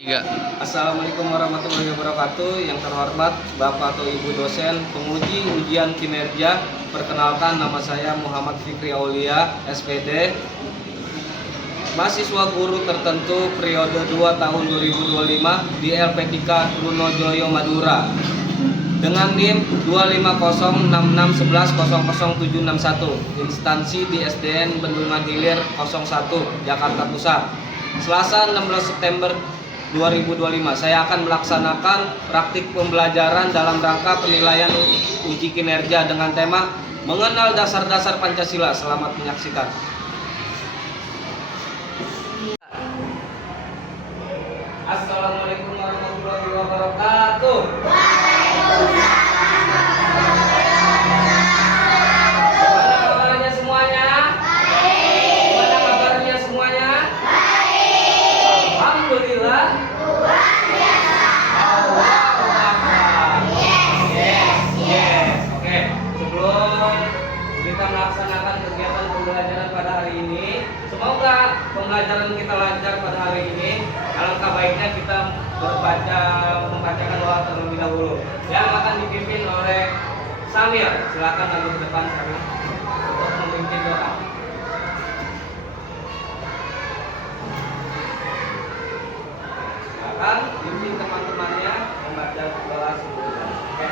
Tiga. Assalamualaikum warahmatullahi wabarakatuh. Yang terhormat Bapak atau Ibu dosen penguji ujian kinerja, perkenalkan nama saya Muhammad Fikri Aulia, SPD, mahasiswa guru tertentu periode 2 tahun 2025 di LP3 Trunojoyo Madura dengan NIM 2506611000761, instansi di SDN Bendungan Hilir 01, Jakarta Pusat. Selasa 16 September 2025 saya akan melaksanakan praktik pembelajaran dalam rangka penilaian uji kinerja dengan tema mengenal dasar-dasar Pancasila. Selamat menyaksikan. Assalamualaikum warahmatullahi wabarakatuh. Gimana kabarnya semuanya? Gimana kabarnya semuanya? Alhamdulillah. Oke. Sebelum kita melaksanakan kegiatan pembelajaran pada hari ini, semoga pembelajaran kita lancar pada hari ini. Alangkah baiknya kita membacakan doa terlebih dahulu yang akan dipimpin oleh Samir. Silakan maju ke depan Samir untuk memimpin doa. Silakan pimpin teman-temannya membaca doa sebelumnya. Oke.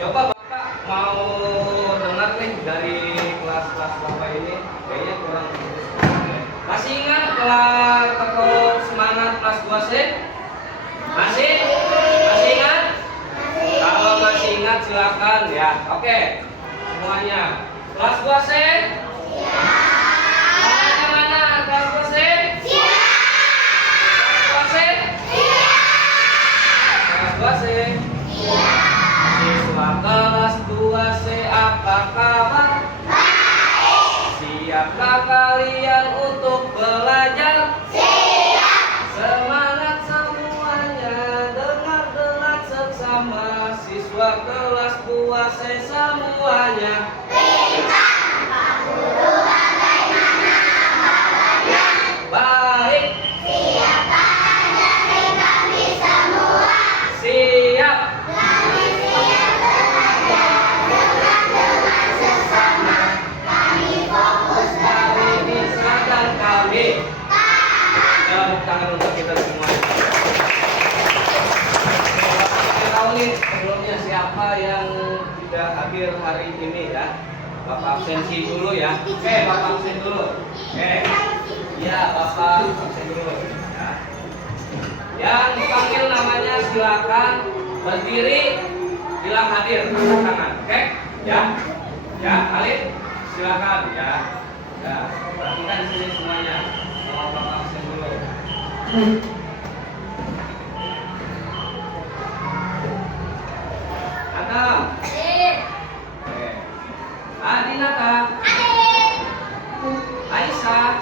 Coba Bapak mau dengar nih dari kelas-kelas Bapak ini, kayaknya kurang fokus. Masih ingat kelas tekuk semangat kelas 2C? Masih? Masih ingat? Kalau masih ingat silakan ya. Oke. Semuanya. Kelas 2C? Semuanya mana? Kelas 2C? Kelas 2C? Kelas 2C? Kelas 2C, apa kabar? Siapkah kalian untuk belajar? Siap! Semangat semuanya, dengar seksama siswa kelas 2C semuanya. Pak Guru bagaimana kabarnya? Baik. Siapa dari kami semua? Siap. Tangan untuk kita semua. Tahu nih sebelumnya siapa yang tidak hadir hari ini ya? Bapak absensi dulu ya. Oke, Bapak absen dulu. Oke. Ya, Bapak absen dulu. Ya. Yang dipanggil namanya silakan berdiri, bilang hadir, angkat tangan. Oke? Ya. Ya, Alif, silakan ya. Ya. Adam. Oke. Adinata. Aisyah.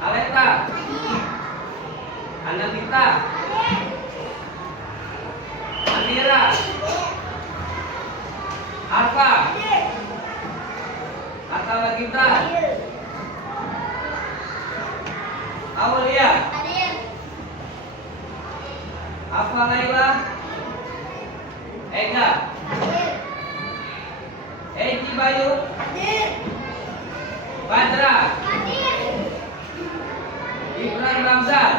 Aleta. Anandita. Andira. Arfa. Atta Lagita. Aulia. Afa Laila. Ega. Egi Bayu. Badra. Ibrahim Ramzan.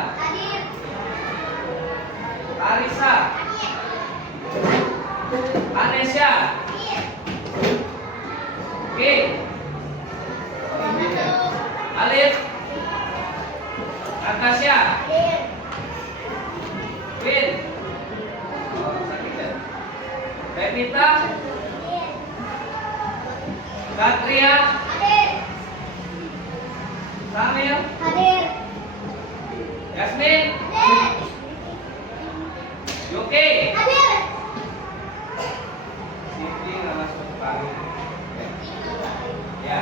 Arisa. Anesya. Oke. Alif. Natasha. Win. Pevita. Katria. Samir. Yasmin. Yoke. Siti nggak masuk pagi. Ya.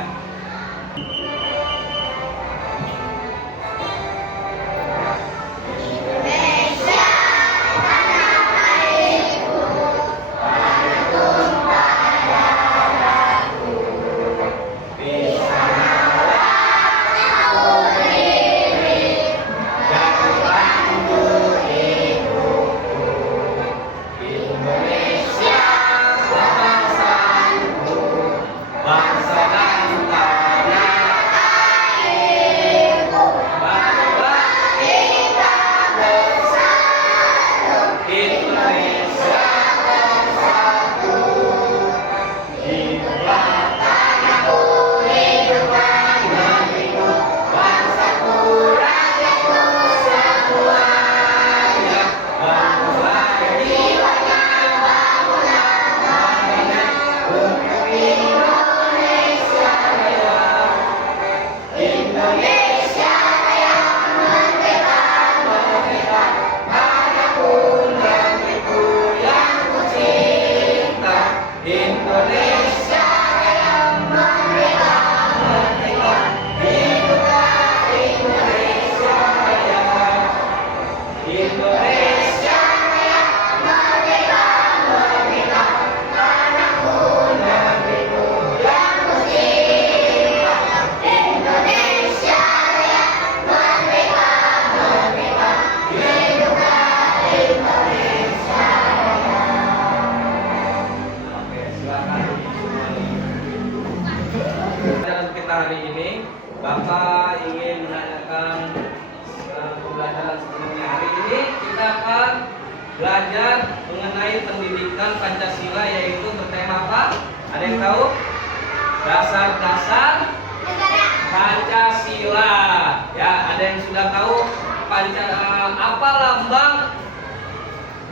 Hari ini Bapak ingin menanyakan pembelajaran sebelumnya. Hari ini kita akan belajar mengenai pendidikan Pancasila, yaitu bertema apa? Ada yang tahu? Dasar-dasar Pancasila. Ya, ada yang sudah tahu apa lambang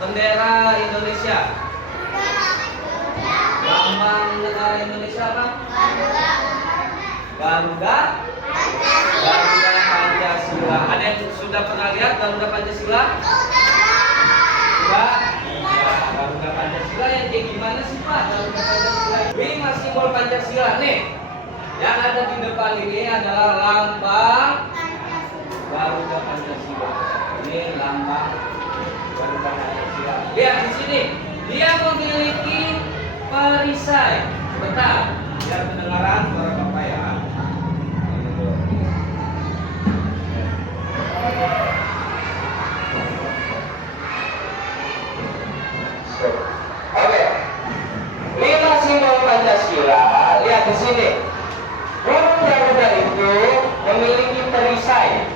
bendera Indonesia? Lambang negara Indonesia apa? Garuda Pancasila. Ada yang sudah pernah lihat Garuda Pancasila? Sudah? Iya, Garuda Pancasila yang kayak gimana sih Pak? Garuda Pancasila ini simbol Pancasila nih. Yang ada di depan ini adalah lambang Garuda Pancasila. Ini lambang Garuda Pancasila. Lihat di sini, dia memiliki perisai. Bentar, biar pendengaran suara Bapak ya. Oke. 5 simbol Pancasila, lihat di sini. Burung Garuda itu memiliki perisai.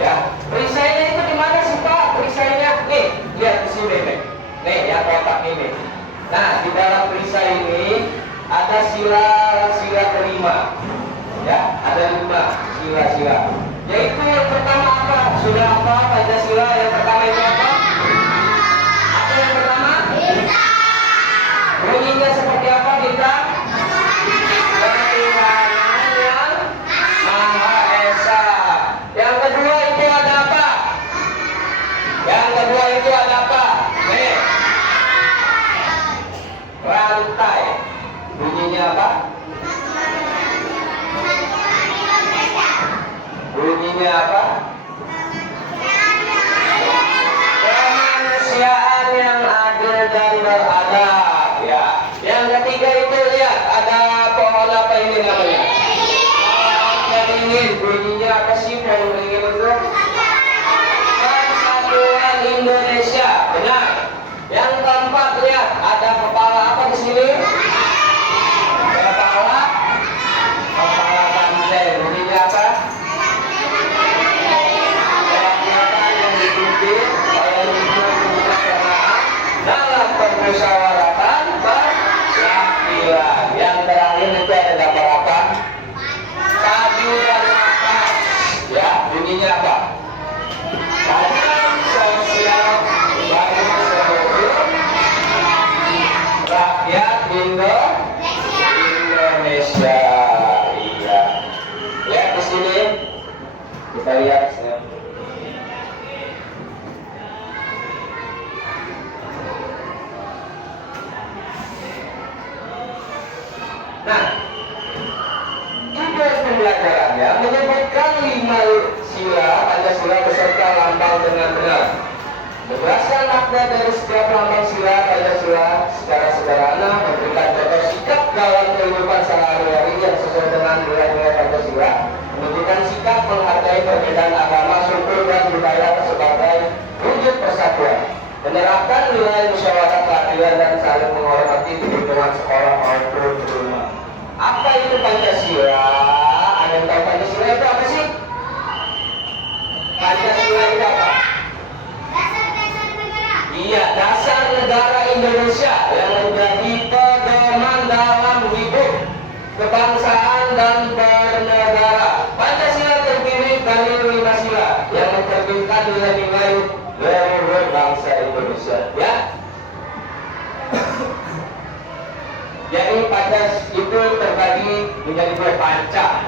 Ya, perisainya itu di mana sih Pak? Perisainya nih, lihat di sini nih. Nih, yang kotak ini. Nah, di dalam perisai ini ada sila kelima. Ya, ada 5 sila. Yaitu yang pertama apa? Sudah apa Pancasila? Yang pertama itu apa? Apa yang pertama? Bunyinya seperti apa, Bintang? Ketuhanan yang Maha Esa. Yang kedua itu Bunyinya apa? Kemanusiaan yang adil dan beradab, ya. Yang ketiga itu lihat ada pohon apa ini namanya? Pohon beringin. Bunyinya apa sih pohon beringin itu? Persatuan Indonesia. Benar. Yang keempat lihat ada kepala apa di sini? Kepala banteng. Bunyinya apa? Kerakyatan yang dipimpin oleh kebijaksanaan dalam permusyawaratan perwakilan. Yang terakhir itu ada gambar apa? Keadilan atas. Ya, bunyinya apa? Keadilan sosial bagi seluruh rakyat Indonesia. Iya. Lihat di sini. Kita lihat. Nah, tugas pembelajarannya menyebutkan 5 sila Pancasila beserta lambang dengan benar. Menjelaskan makna dari setiap lambang sila Pancasila secara sederhana, memberikan contoh sikap dalam kehidupan sehari-hari yang sesuai dengan nilai-nilai Pancasila, menunjukkan sikap menghargai perbedaan agama, suku dan budaya sebagai wujud persatuan, menerapkan nilai musyawarah keadilan dan saling menghormati di lingkungan sekolah maupun di rumah. Apa itu Pancasila? Ada yang tahu Pancasila itu apa sih? Pancasila itu apa? Iya, dasar negara Indonesia yang menjadi pedoman dalam hidup kebangsaan dan bernegara. Pancasila terdiri dari 5 sila yang mencerminkan nilai-nilai leluhur bangsa Indonesia. Ya. Jadi Pancasila itu terbagi menjadi 2 panca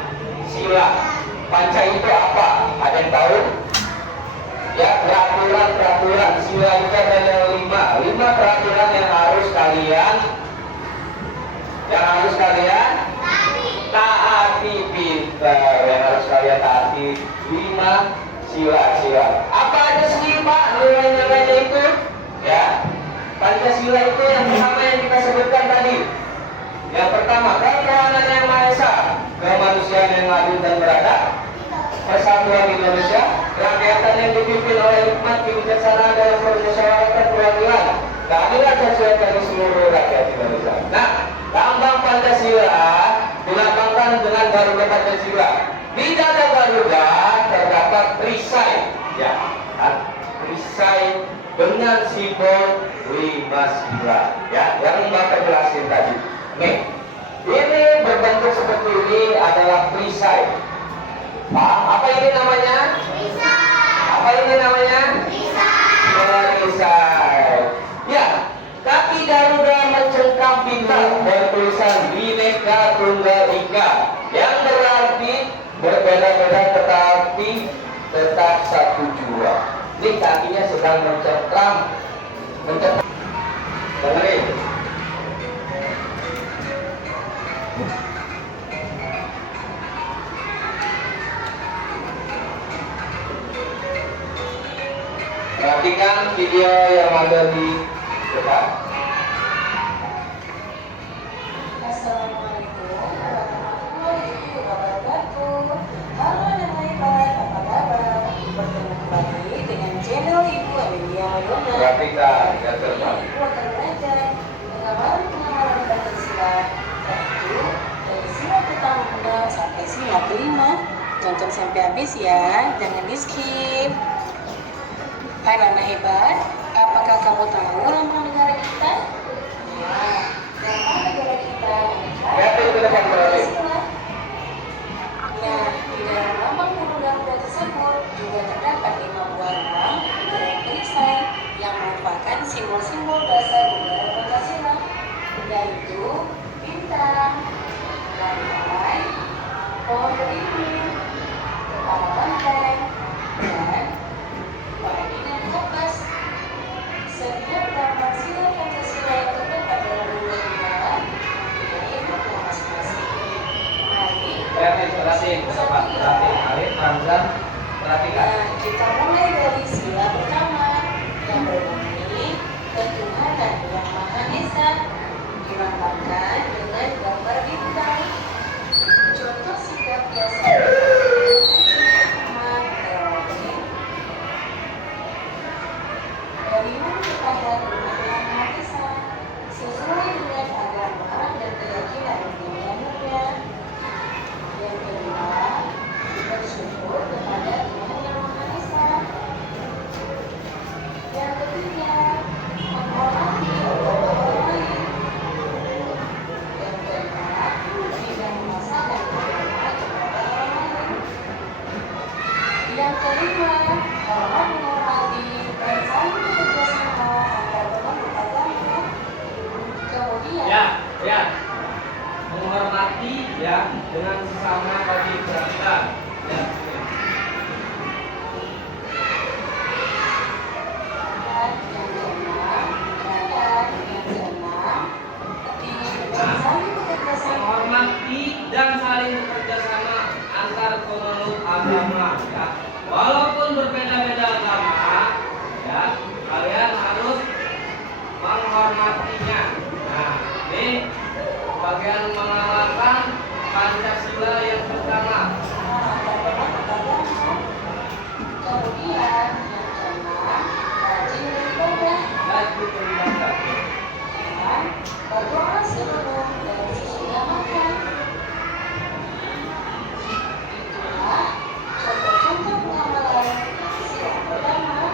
sila. Panca itu apa? Ada yang tahu? Ya, peraturan sila itu ada 5 peraturan yang harus kalian taati, pintar, yang harus kalian taati. 5 sila. Apa aja sih Pak nilai-nilainya itu? Ya, Pancasila itu yang pertama yang kita sebutkan tadi. Yang pertama, ketuhanan yang Maha Esa, kemanusiaan yang adil dan beradab, persatuan Indonesia, kerakyatan yang dipimpin oleh hikmat kebijaksanaan dalam permusyawaratan perwakilan, keadilan sosial bagi seluruh rakyat Indonesia. Nah, lambang Pancasila dilambangkan dengan Garuda Pancasila. Di dada Garuda terdapat perisai, ya, perisai dengan simbol 5 sila, ya, yang Bapak jelasin tadi. Nih, ini berbentuk seperti ini adalah perisai. Apa ini namanya? Apa ini namanya? Perisai. Ya, kaki Garuda mencengkam pintar bertulisan Bhinneka Tunggal Ika, yang berarti berbeda-beda tetapi tetap satu jua. Ini kakinya sedang mencengkam. Dengerin. Perhatikan video yang ada di depan. Assalamualaikum warahmatullahi wabarakatuh. Halo dan hebat, apa kabar? Bertemu kembali dengan channel Ibu Amelia Mayona. Perhatikan yang Ibu depan. akan belajar pengamalan Pancasila 1 dari sila pertama sampai sila kelima. Tonton sampai habis ya, jangan di skip. Hai anak hebat, apakah kamu tahu lambang negara kita? Ya, lambang negara kita Lihat ke depan berarti. Nah, di dalam lambang Garuda tersebut juga terdapat 5 buah ruang dari perisai yang merupakan simbol-simbol dasar budaya Pancasila, yaitu bintang, rantai, pohon beringin, kepala banteng, dan kompas. Setiap lambang sila Pancasila yang terdapat dalam perhatiin, Alif, Ramzan, perhatikan. Nah, kita mulai dari sila pertama yang berbunyi ketuhanan yang Maha Esa, dilambangkan dengan gambar bintang. Contoh sikap biasa beriman kepada Tuhan yang Maha Esa sesuai dengan agama dan keyakinan nenek-neneknya. Yang kedua, bersyukur kepada Tuhan yang Maha Esa. Yang ketiga, menghormati orang lain. Yang keempat, tidak memaksakan hormat kepada orang lain. Yang kelima, hormat menghormati dan saling bekerja sama antar pemeluk agama. Kemudian, Ya, menghormati ya dengan sesama bagi perhatikan. Ya. Menghormati dan saling bekerja sama antar pemeluk agama ya. Walaupun berbeda-beda agama ya, kalian harus menghormatinya. Nah, ini bagian mengamalkan Pancasila yang pertama. kemudian yang keenam, rajin beribadah Lagi beribadah. dan berdoa sebelum dan sesudah makan. Itulah contoh-contoh pengamalan sila pertama.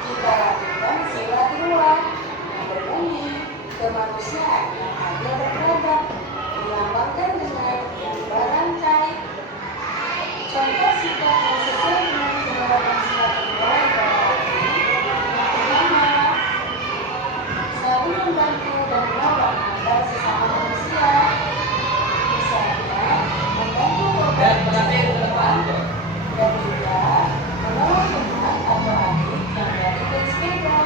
Kita lakukan sila kedua yang berbunyi kemanusiaan yang adil dan beradab, dilambangkan dengan gambar rantai. Contoh sikap yang sesuai dengan penerapan sila kedua adalah yang pertama, saling membantu dan menolong antar sesama manusia. Misalnya, membantu korban Dan perhatiin ke depan. dan juga menolong teman atau adik yang lagi bersepeda.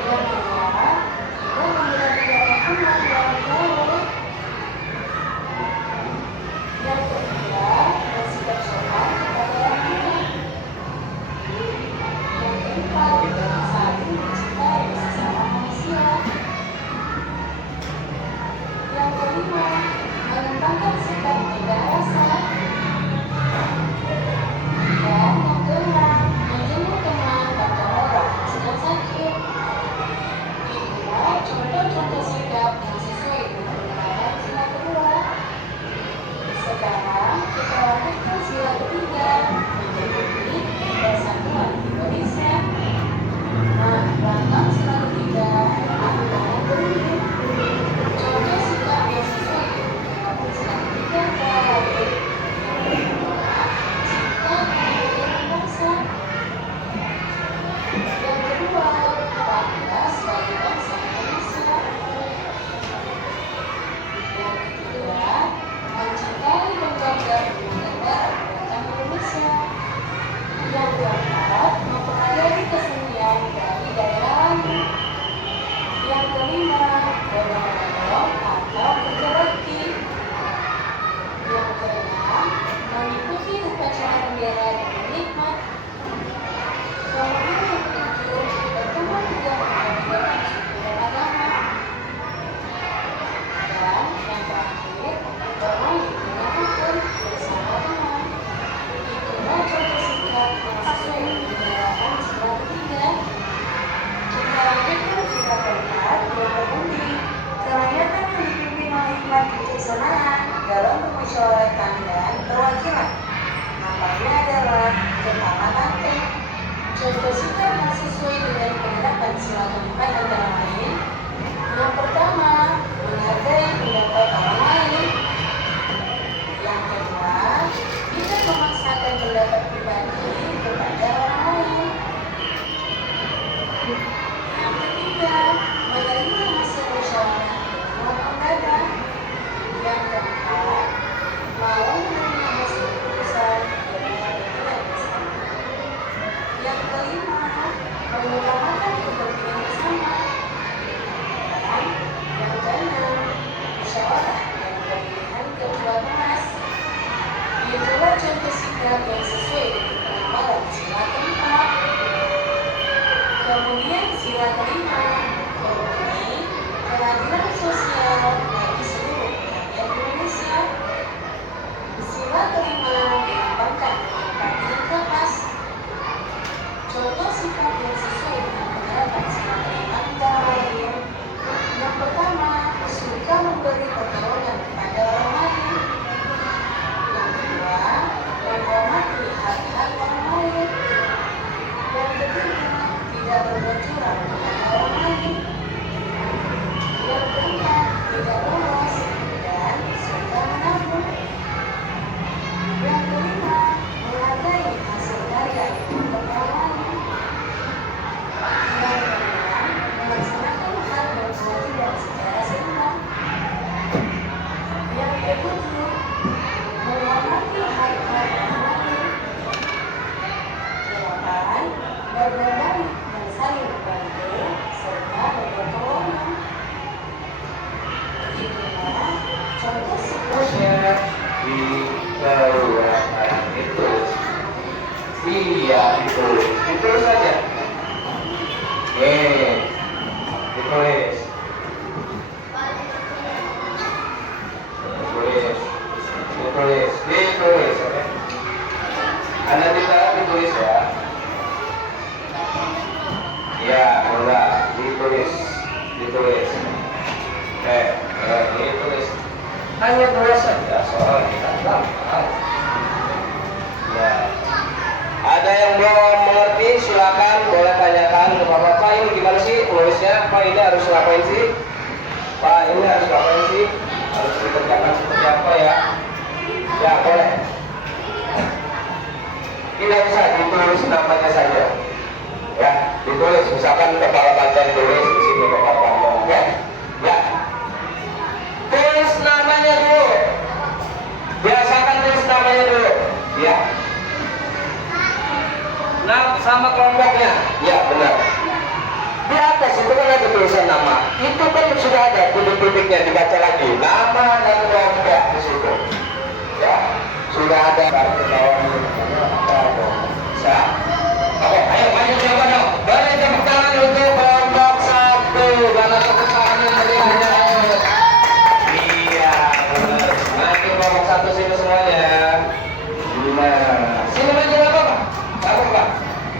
Yang kedua, juga memberdayakan teman yang jauh. Yang ketiga, bersikap terusnya dikeluarkan itu. Iya, ditulis saja. Ditulis. Ditulis, oke. Anda tidak ditulis ya. Ya, enggak, ditulis. Ditulis. Ditulis. Hanya dua saja soal kita gampang. Ya. Ada yang belum mengerti, silakan boleh tanyakan ke Bapak. Ini gimana sih tulisnya? Pak, ini harus ngapain sih? Pak, ini harus ngapain sih? Harus dikerjakan seperti apa ya? Ya, boleh. Tidak usah ditulis namanya saja. Ya, ditulis. Misalkan kepala panjang tulis di sini kepala panjang. Ya, ya. Tulis namanya dulu. Biasakan tulis namanya dulu. Ya. Nah, sama kelompoknya. Ya, benar. Di atas itu kan ada tulisan nama. Itu kan sudah ada titik-titiknya, dibaca lagi. Nama dan kelompok di situ. Ya, sudah ada di bawahnya. Bisa? Oke, ayo maju siapa dong? Beri tepuk tangan untuk kelompok 1. Karena tepuk tangan yang meriahnya. Iya, benar. Maju kelompok 1 sini semuanya. Nah, sini maju apa? Apa Pak?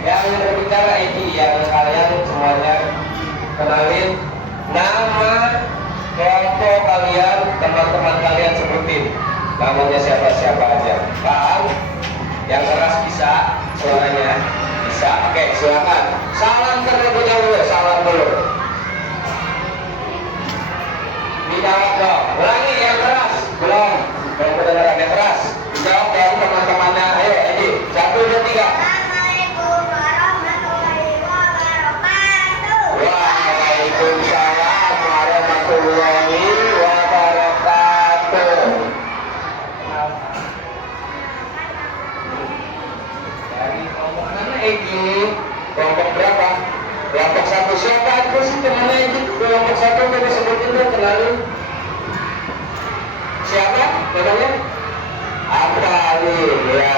Yang berbicara ini yang kalian semuanya kenalin nama kelompok kalian, teman-teman kalian sebutin namanya siapa-siapa aja. Paham? Yang keras bisa, suaranya bisa. Oke, silakan. Salam terlebih dahulu, salam dulu. Dijawab dong. Ulangi yang keras. Belum kedengaran yang keras. Dijawab dong teman-temannya. Ayo, Edi. 1, 2, 3. Waalaikumsalam warahmatullahi wabarakatuh. Dari kelompok mana Egi? Kelompok berapa? Kelompok 1. Siapa aja sih temannya Egi? Kelompok 1 coba sebutin dong, kenalin. Siapa namanya? Apalim, ya.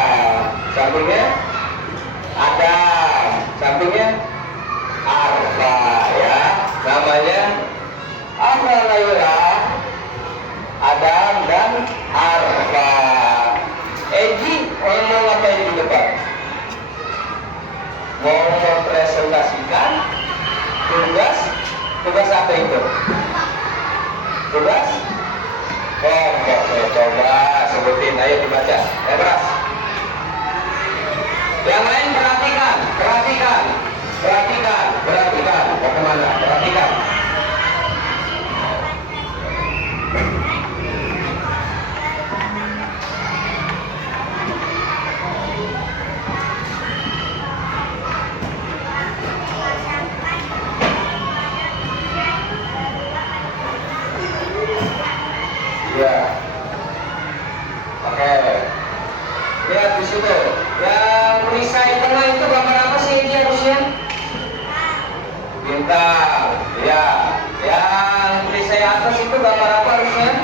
Sampingnya Adam, sampingnya Arfa, ya. Namanya Arfa Laila, Adam dan Arfa. Egi mau ngapain di depan? Mau mempresentasikan tugas apa itu? Tugas kelompok. Coba sebutin, ayo dibaca. Beras. Yang lain perhatikan. Mau kemana? Perhatikan. Ya. Oke. Lihat di situ. Yang perisai tengah itu gambar apa sih ini harusnya? Bintang. Ya. Yang perisai atas itu gambar apa harusnya?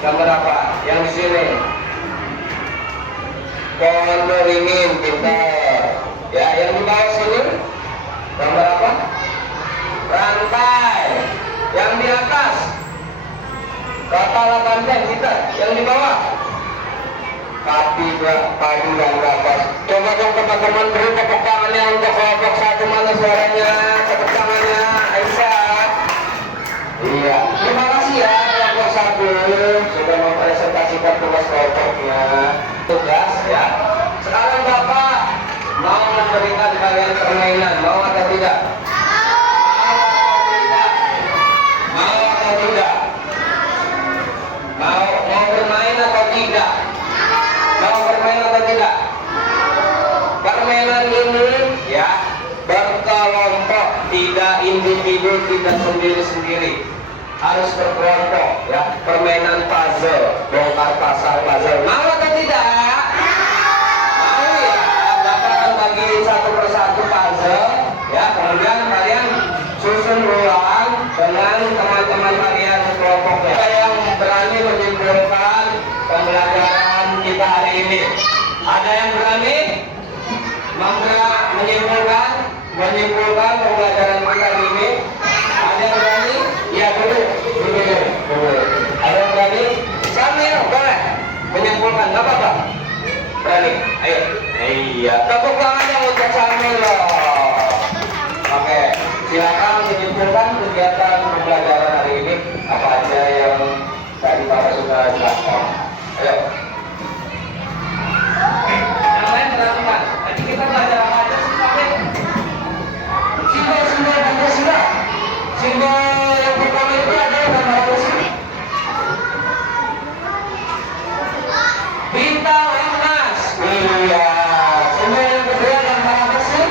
Gambar apa? Yang di sini. Pohon beringin, pintar. Ya, yang di bawah sini gambar apa? Rantai. Yang di atas kepala banteng kita. Yang di bawah kaki padu dan kapas. Coba dong teman-teman beri tepuk tangannya untuk kelompok 1. Mana suaranya? Tepuk tangannya Aisyah. Iya, terima kasih ya kelompok 1 sudah mempresentasikan tugas kelompoknya. Tugas ya. Sekarang Bapak mau memberikan kalian permainan, mau atau tidak? Mau bermain atau tidak? Mau bermain atau tidak? Permainan ini ya berkelompok, tidak individu, tidak sendiri-sendiri. Harus berkelompok ya. Permainan puzzle, bongkar pasang puzzle. Mau atau tidak? Mau ya. Bapak akan bagi satu persatu puzzle ya. Kemudian kalian susun ulang dengan teman teman-teman kalian sekelompoknya. Siapa yang berani menyimpulkan pembelajaran kita hari ini? Ada yang berani? Menyimpulkan pembelajaran kita hari ini? Ada yang berani? Ya, dulu. Ada yang berani? Sambil, boleh menyimpulkan, nggak apa-apa. Berani, ayo. Iya, tepuk tangannya untuk Sambil loh. Oke, silakan menyimpulkan kegiatan pembelajaran hari ini apa aja yang tadi Bapak sudah jelaskan. Ayo. Yang lain perhatikan. Tadi kita belajar apa aja sih Sambil? Simbol Pancasila. Simbol yang pertama itu ada gambar apa sih? Bintang emas. Iya. Simbol yang kedua gambar apa sih?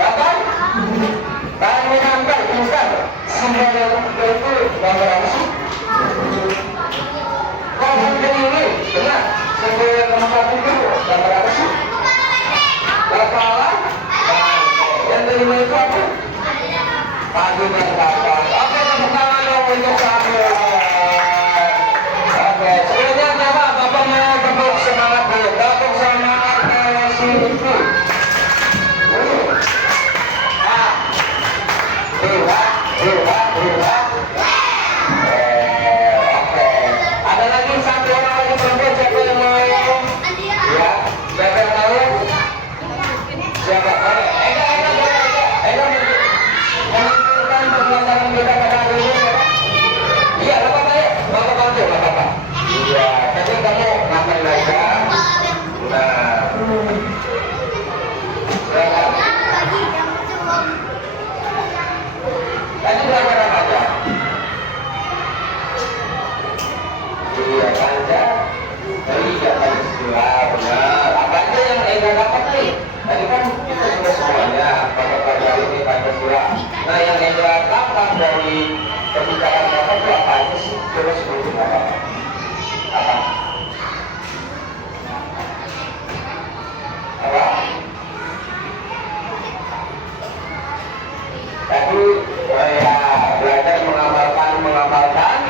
Kapan? Kamu nampak bukan? Simbol yang kedua itu gambar apa sih? Pohon kediri. Benar. Simbol yang keempat itu gambar apa sih? Kepala. Yang kelima itu apa? Padu dan kapal. Oke, tepuk tangan dong untuk Samuel. Oke, sebelumnya coba Bapak mau tepuk semangat dulu. Tepuk semangat si Ibu. Dua. Oke. Ada lagi satu orang lagi perempuan, siapa yang mau? Ya, siapa yang tahu? Siapa? Ega menentukan pembelajaran kita pada hari ini. Iya, Bapak bantu. Iya, tapi kamu ngapain aja? Nah, tadi belajar apa aja? Iya, Pancasila. Iya, Pancasila, benar. Apa aja yang Ega dapat nih? Tadi kan kita sudah semuanya pada ini Pancasila. Nah, yang Ega dapat dari pembicaraan Bapak itu apa aja sih? Coba sebutin apa? Apa? Tadi saya belajar mengamalkan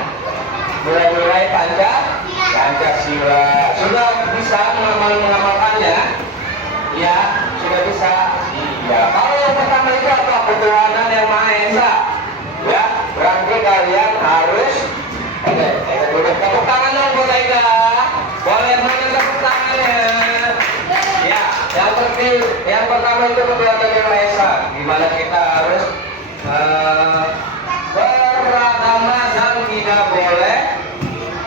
nilai-nilai Pancasila. Sudah bisa mengamalkannya? Ya, sudah bisa. Iya. Kalau yang pertama itu apa? Ketuhanan yang Maha Esa. Ya, berarti kalian harus. Oke, tepuk tangan dong buat Ega. Boleh mana tepuk tangannya? Ya, yang pertama itu ketuhanan yang Maha Esa. Gimana kita harus beragama dan tidak boleh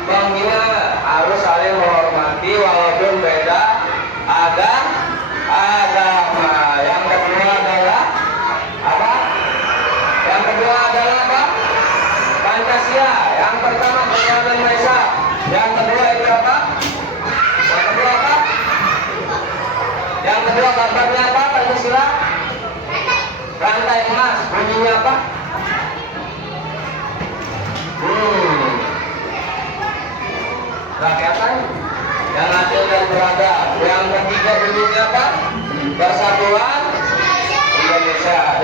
menghina, harus saling menghormati walaupun beda agama. Yang kedua adalah apa? Yang kedua adalah apa? Pancasila. Yang pertama ketuhanan Maha Esa. Yang kedua itu apa? Yang kedua apa? Yang kedua gambarnya apa? Pancasila. Rantai emas. Bunyinya apa? Rakyatan yang adil dan beradab. Yang ketiga bunyinya apa? Persatuan Indonesia.